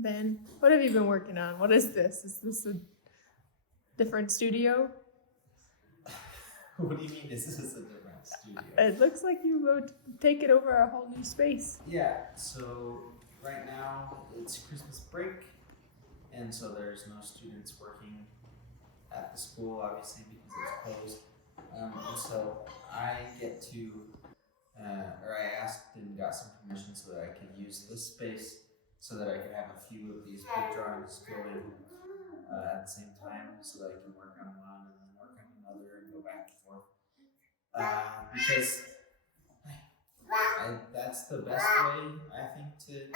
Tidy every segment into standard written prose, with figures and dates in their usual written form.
Ben, what have you been working on? What is this? Is this a different studio? What do you mean this is a different studio? It looks like you would take it over a whole new space. Yeah, so right now it's Christmas break, and so there's no students working at the school, obviously, because it's closed. And so I get to, or I asked and got some permission so that I could use this space so that I could have a few of these big drawings going at the same time so that I can work on one and then work on another and go back and forth. Because that's the best way, I think, to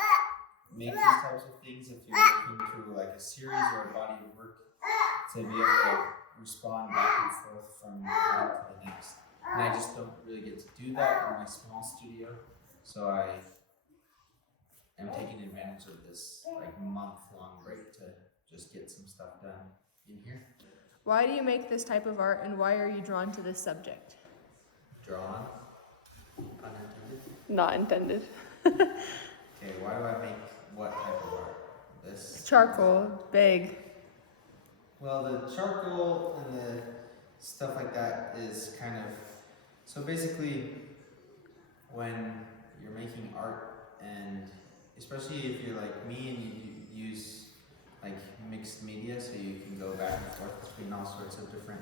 make these types of things if you're working through like a series or a body of work, to be able to respond back and forth from one to the next. And I just don't really get to do that in my small studio, so I am taking advantage of this like month-long break to just get some stuff done in here. Why do you make this type of art, and why are you drawn to this subject? Drawn? Unintended? Not intended. Okay, why do I make what type of art? This? Charcoal, big. Well, the charcoal and the stuff like that is kind of, so basically when you're making art, and especially if you're like me and you use like mixed media, so you can go back and forth between all sorts of different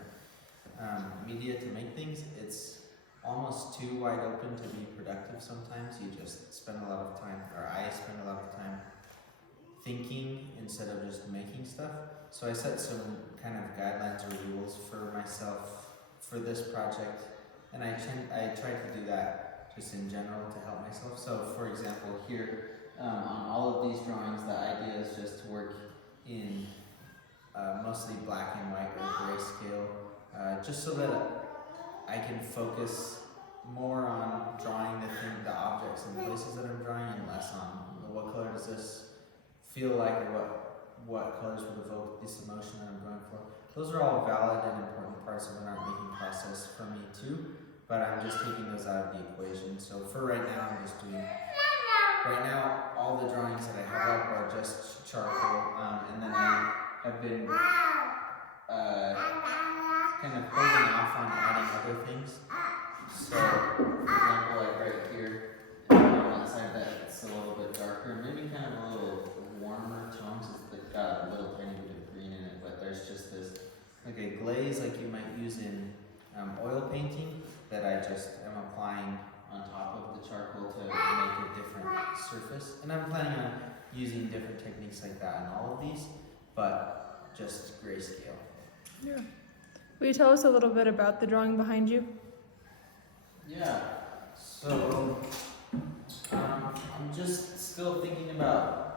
media to make things, it's almost too wide open to be productive sometimes. You just spend a lot of time, or I spend a lot of time thinking instead of just making stuff. So I set some kind of guidelines or rules for myself for this project, and I try to do that just in general to help myself. So for example, here on all of these drawings, the idea is just to work in mostly black and white or grayscale, just so that I can focus more on drawing the objects and places that I'm drawing, and less on what color does this feel like, or what colors would evoke this emotion that I'm going for. Those are all valid and important parts of an art making process for me too, but I'm just taking those out of the equation. So for right now, I'm just doing, right now, all the drawings that I have up are just charcoal, and then I have been kind of holding off on adding other things. So, for example, like right here, on that side, that's a little bit darker, maybe kind of a little warmer tones. It's got a little tiny bit of green in it, but there's just this, like a glaze like you might use in oil painting, that I just am applying on top of the charcoal to make a different surface. And I'm planning on using different techniques like that in all of these, but just grayscale. Yeah. Will you tell us a little bit about the drawing behind you? Yeah, so I'm just still thinking about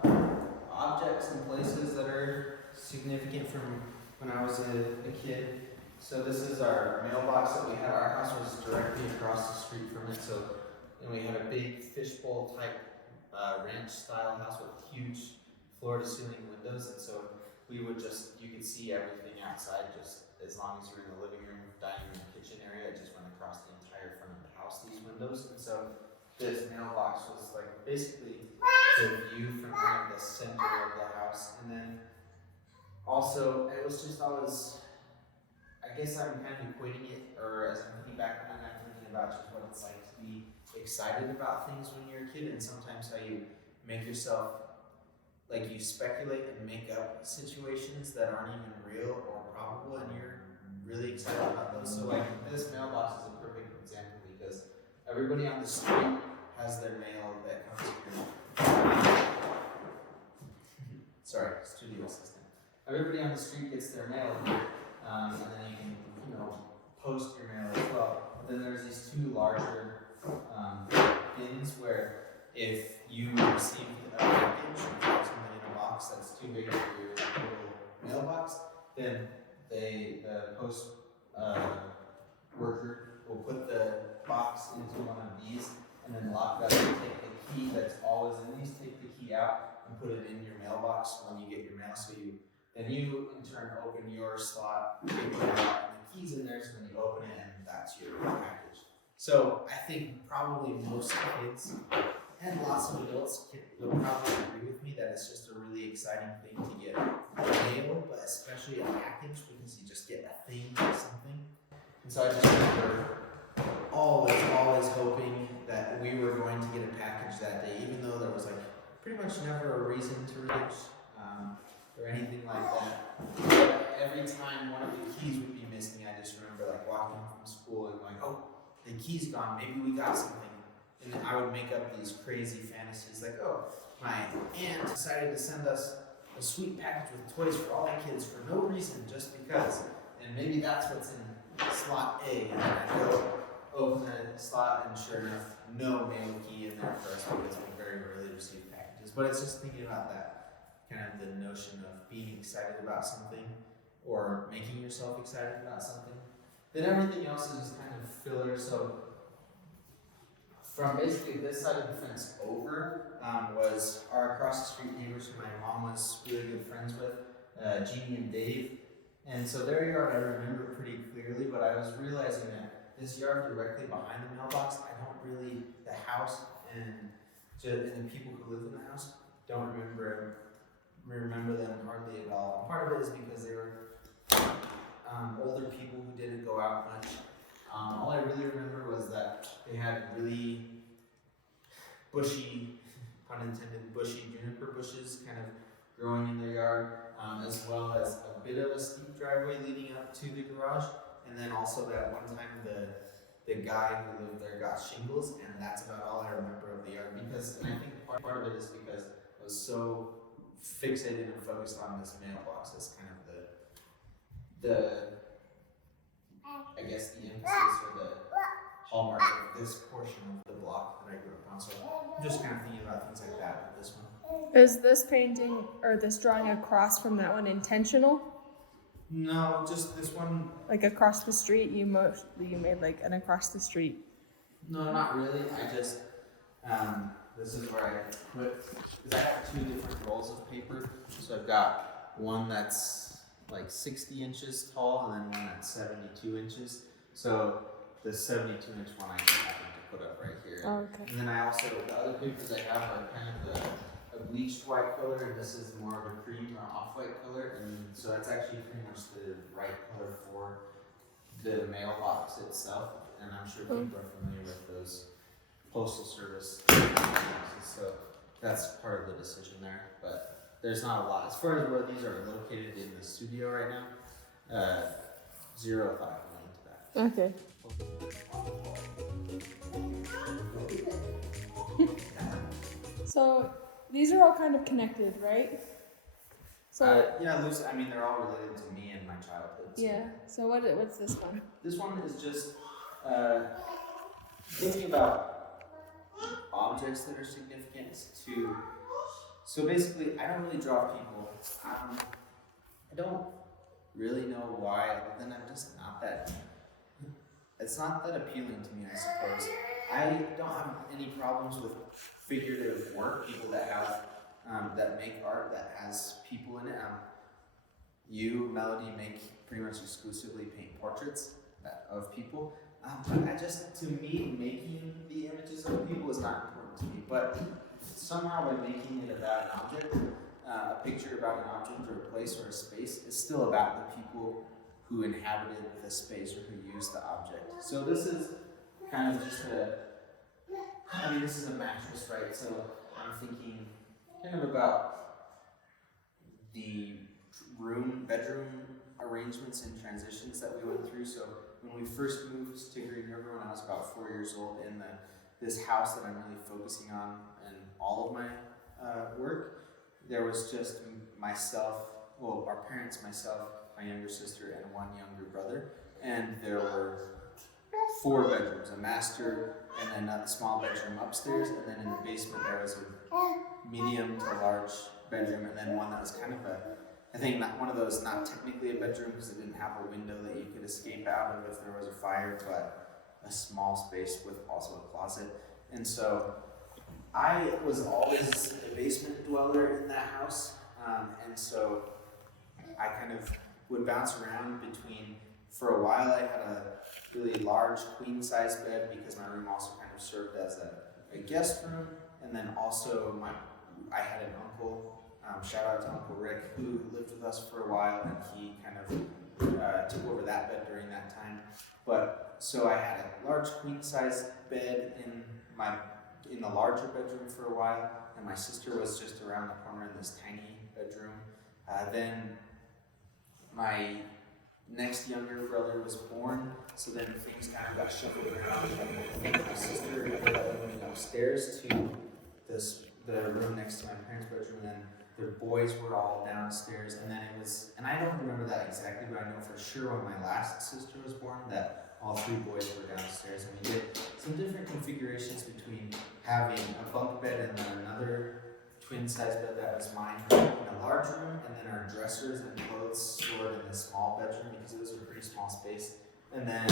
objects and places that are significant from when I was a kid. So this is our mailbox that we had. Our house was directly across the street from it, so and we had a big fishbowl type ranch style house with huge floor to ceiling windows, and so we would just, you could see everything outside just as long as you're in the living room, dining room, kitchen area. It just went across the entire front of the house, these windows. And so this mailbox was like basically the view from kind of the center of the house. And then also, it was just always, I guess I'm kind of equating it, or as I'm thinking back on it, I'm thinking about just what it's like to be excited about things when you're a kid, and sometimes how you make yourself, like you speculate and make up situations that aren't even real or probable, and you're really excited about those. So like this mailbox is a perfect example, because everybody on the street has their mail that comes here. Sorry, studio assistant. Everybody on the street gets their mail here, and then you can, post your mail as well. But then there's these two larger bins where if you receive a package or something in a box that's too big for your little mailbox, then the post worker will put the box into one of these and then lock that and take the key that's always in these, take the key out and put it in your mailbox when you get your mail. So then you in turn open your slot, take it out, and the key's in there, so then you open it and that's your package. So I think probably most kids and lots of adults will probably agree with me that it's just a really exciting thing to get mail, but especially a package because you just get a thing or something. And so I just remember always hoping that we were going to get a package that day, even though there was like pretty much never a reason to really or anything like that. But every time one of the keys would be missing, I just remember like walking home from school and going, oh, the key's gone, maybe we got something. And then I would make up these crazy fantasies like, oh, my aunt decided to send us a sweet package with toys for all the kids for no reason, just because. And maybe that's what's in slot A. And then I go open the slot, and sure enough, no mail key in there for us because we very rarely receive packages. But it's just thinking about that, kind of the notion of being excited about something or making yourself excited about something. Then everything else is just kind of filler. So from basically this side of the fence over was our across the street neighbors who my mom was really good friends with, Jeannie and Dave. And so their yard I remember pretty clearly, but I was realizing that this yard directly behind the mailbox, I don't really, the house and the people who live in the house, don't remember them hardly at all. And part of it is because they were older people who didn't go out much. All I really remember was that they had really bushy, pun intended, bushy juniper bushes kind of growing in their yard, as well as a bit of a steep driveway leading up to the garage. And then also that one time the guy who lived there got shingles, and that's about all I remember of the yard. Because, and I think part of it is because I was so fixated and focused on this mailbox as kind of the I guess the emphasis or the hallmark of this portion of the block that I grew up on. So I'm just kind of thinking about things like that with this one. Is this painting or this drawing across from that one intentional? No, just this one. Like across the street, you made like an across the street. No, not really. I just this is where I put, because I have two different rolls of paper. So I've got one that's like 60 inches tall and then one that's 72 inches. So the 72-inch one I just happen to put up right here. Oh, okay. And then I also, the other papers I have are kind of a bleached white color, and this is more of a cream or off-white color. And so that's actually pretty much the right color for the mailbox itself. And I'm sure people are familiar with those postal service mailboxes. So that's part of the decision there. But there's not a lot. As far as where these are located in the studio right now, zero thought went into that. Okay. So these are all kind of connected, right? So yeah, loose. I mean, they're all related to me and my childhood. So. yeah. So what's this one? This one is just thinking about objects that are significant to. So basically, I don't really draw people. I don't really know why, other than I'm just not that. It's not that appealing to me, I suppose. I don't have any problems with figurative work, people that have that make art that has people in it. You, Melody, make pretty much exclusively paint portraits of people. But I just, to me, making the images of people is not important to me. But somehow by making it about an object, a picture about an object or a place or a space, is still about the people who inhabited the space or who used the object. So this is kind of just this is a mattress, right? So I'm thinking kind of about the bedroom arrangements and transitions that we went through. So when we first moved to Green River when I was about 4 years old, in this house that I'm really focusing on in all of my work, there was just myself, well, our parents, myself, my younger sister, and one younger brother. And there were 4 bedrooms, a master, and then a small bedroom upstairs, and then in the basement there was a medium to large bedroom, and then one that was kind of I think not one of those, not technically a bedroom because it didn't have a window that you could escape out of if there was a fire, but a small space with also a closet. And so I was always a basement dweller in that house, and so I kind of would bounce around between. For a while I had a really large queen size bed because my room also kind of served as a guest room, and then also I had an uncle. Shout out to Uncle Rick, who lived with us for a while, and he kind of took over that bed during that time. But so I had a large queen size bed in the larger bedroom for a while, and my sister was just around the corner in this tiny bedroom. Then my next younger brother was born, so then things kind of got shuffled around. My sister ended up moving upstairs to the room next to my parents' bedroom, and then their boys were all downstairs, and then and I don't remember that exactly, but I know for sure when my last sister was born that all 3 boys were downstairs, and we did some different configurations between having a bunk bed and then another twin-size bed that was mine in a large room, and then our dressers and clothes stored in the small bedroom because it was a pretty small space. And then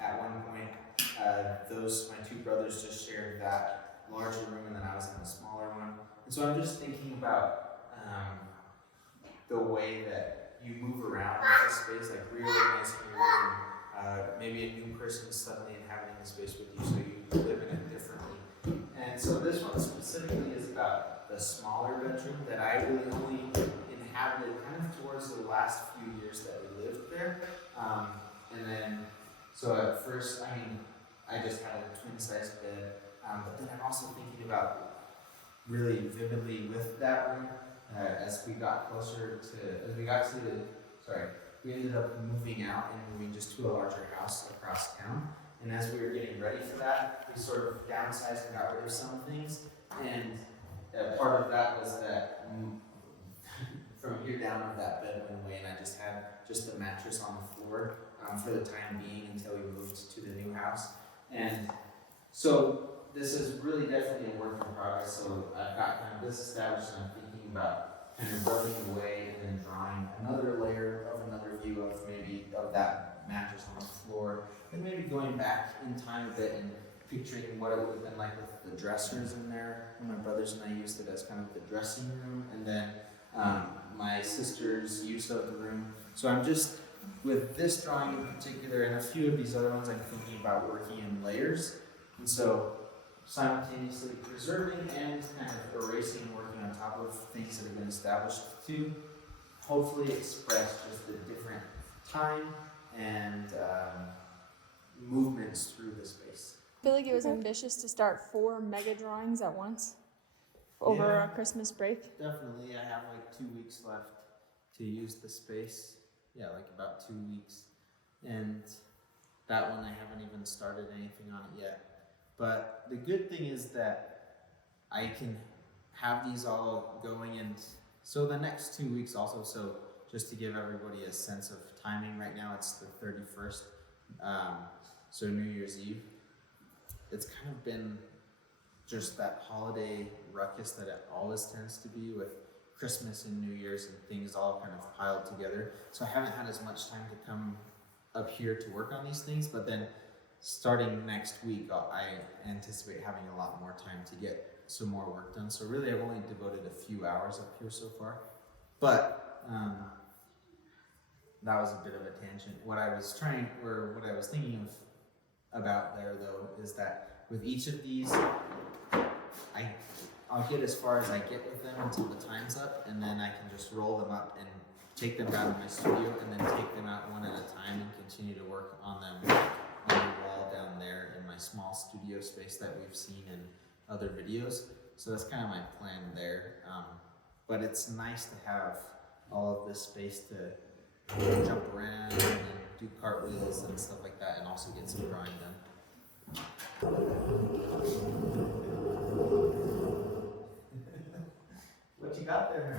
at one point, my 2 brothers just shared that larger room, and then I was in the smaller one. And so I'm just thinking about the way that you move around in this space, like reorganizing your room. Maybe a new person is suddenly inhabiting the space with you, so you live in it differently. And so this one specifically is about the smaller bedroom that I really only inhabited kind of towards the last few years that we lived there. And then, so at first, I just had a twin-size bed, but then I'm also thinking about really vividly with that room as we got we ended up moving out and moving just to a larger house across town. And as we were getting ready for that, we sort of downsized and got rid of some things. And part of that was that from here down, that bed went away, and I just had just a mattress on the floor for the time being until we moved to the new house. And so this is really definitely a work in progress. So I've got kind of this established, and I'm thinking about kind of rubbing away and then drawing another layer of another view of that mattress on the floor, and maybe going back in time a bit and picturing what it would have been like with the dressers in there. My brothers and I used it as kind of the dressing room, and then my sister's use of the room. So I'm just, with this drawing in particular, and a few of these other ones, I'm thinking about working in layers. And so simultaneously preserving and kind of erasing and working on top of things that have been established to hopefully express just the different time and movements through the space. I feel like it was ambitious to start 4 mega drawings at once over a Christmas break. Definitely. I have like 2 weeks left to use the space. Yeah, like about 2 weeks. And that one I haven't even started anything on it yet. But the good thing is that I can have these all going, and so the next 2 weeks also, so just to give everybody a sense of timing, right now it's the 31st, so New Year's Eve. It's kind of been just that holiday ruckus that it always tends to be with Christmas and New Year's and things all kind of piled together. So I haven't had as much time to come up here to work on these things, but then starting next week, I anticipate having a lot more time to get some more work done. So really, I've only devoted a few hours up here so far. But that was a bit of a tangent. What I was thinking about there, though, is that with each of these, I'll get as far as I get with them until the time's up, and then I can just roll them up and take them down to my studio, and then take them out one at a time and continue to work on them on the wall down there in my small studio space that we've seen in other videos. So that's kind of my plan there. But it's nice to have all of this space to jump around and do cartwheels and stuff like that, and also get some drawing done. What you got there?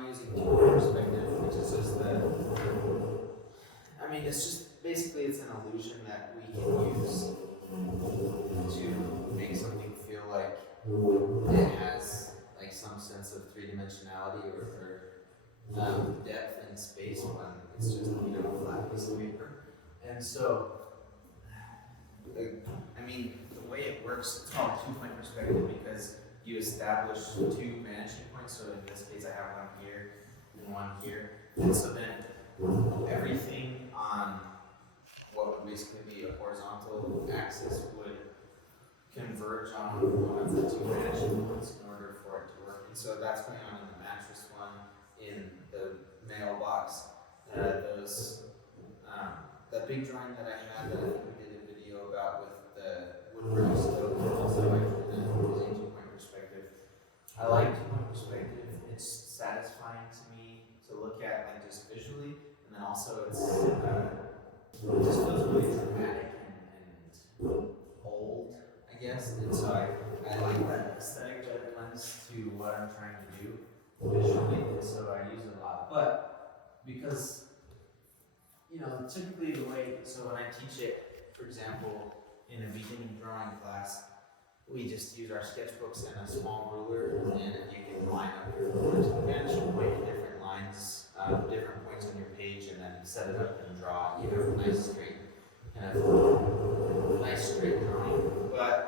drawing using two-point perspective, which is just it's just basically it's an illusion that we can use to make something feel like it has like some sense of three-dimensionality or depth in space when it's just a flat piece of paper. And so, the way it works, it's called two-point perspective because you establish two vanishing points. So in this case, I have one here and one here. And so then everything on what would basically be a horizontal axis would converge on one of the two vanishing points in order for it to work. And so that's going on in the mattress one, in the mailbox, that big drawing that I had that I think we did a video about with the wood stove, also like using two-point perspective. I like two-point perspective. It's satisfying to me to look at like just visually, and then also it just feels really dramatic and old, I guess. And so I like that aesthetic that it lends to what I'm trying to do visually, and so I use it a lot. But because typically the way, so when I teach it, for example, in a beginning drawing class, we just use our sketchbooks and a small ruler, and you can line up your ruler to the vanishing point in different lines, different points on your page, and then set it up and draw. You have a nice straight drawing. But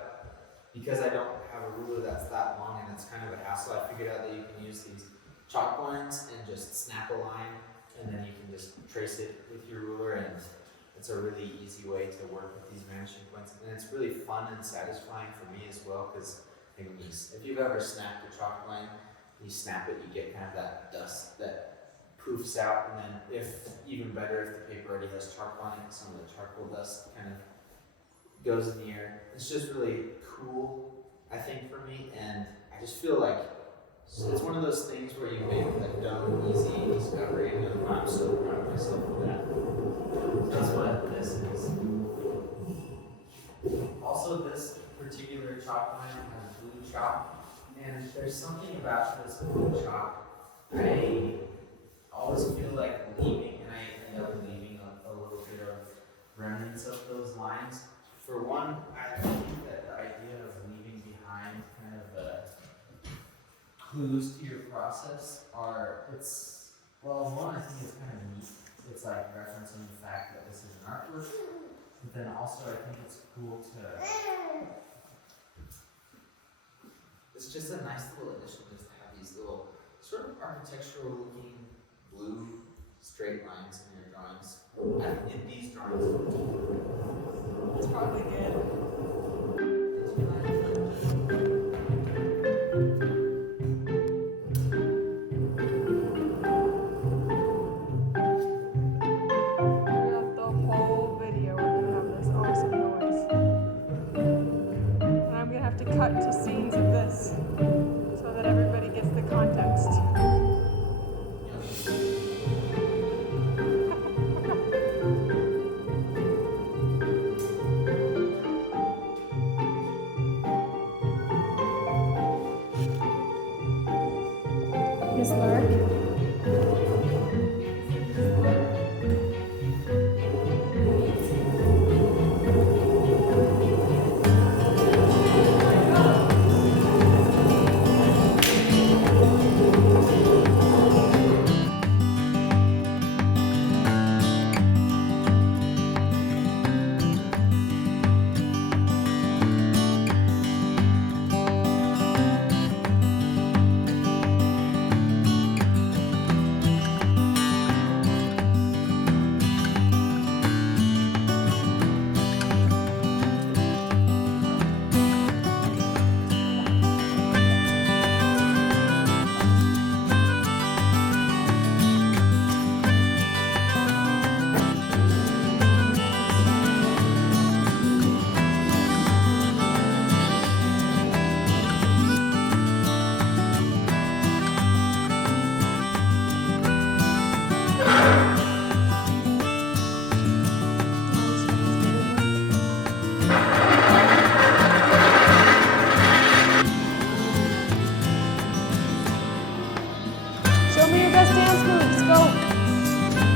because I don't have a ruler that's that long and it's kind of a hassle, I figured out that you can use these chalk lines and just snap a line, and then you can just trace it with your ruler, and it's a really easy way to work with these vanishing points. And it's really fun and satisfying for me as well, because if you've ever snapped a chalk line, you snap it, you get kind of that dust that poofs out, and then even better, if the paper already has charcoal on it, some of the charcoal dust kind of goes in the air. It's just really cool, I think, for me, and I just feel like it's one of those things where you make a dumb, easy discovery, and I'm so proud of myself for that. That's what this is. Also, this particular chalk line has blue chalk, and there's something about this blue chalk I always feel like leaving, and I end up leaving a little bit of remnants of those lines. For one, I think that the idea of leaving behind kind of clues to your process one, I think it's kind of neat. It's like referencing the fact that this is an artwork, but then also I think it's cool it's just a nice little addition just to have these little sort of architectural looking blue straight lines in your drawings. In these drawings. It's probably good.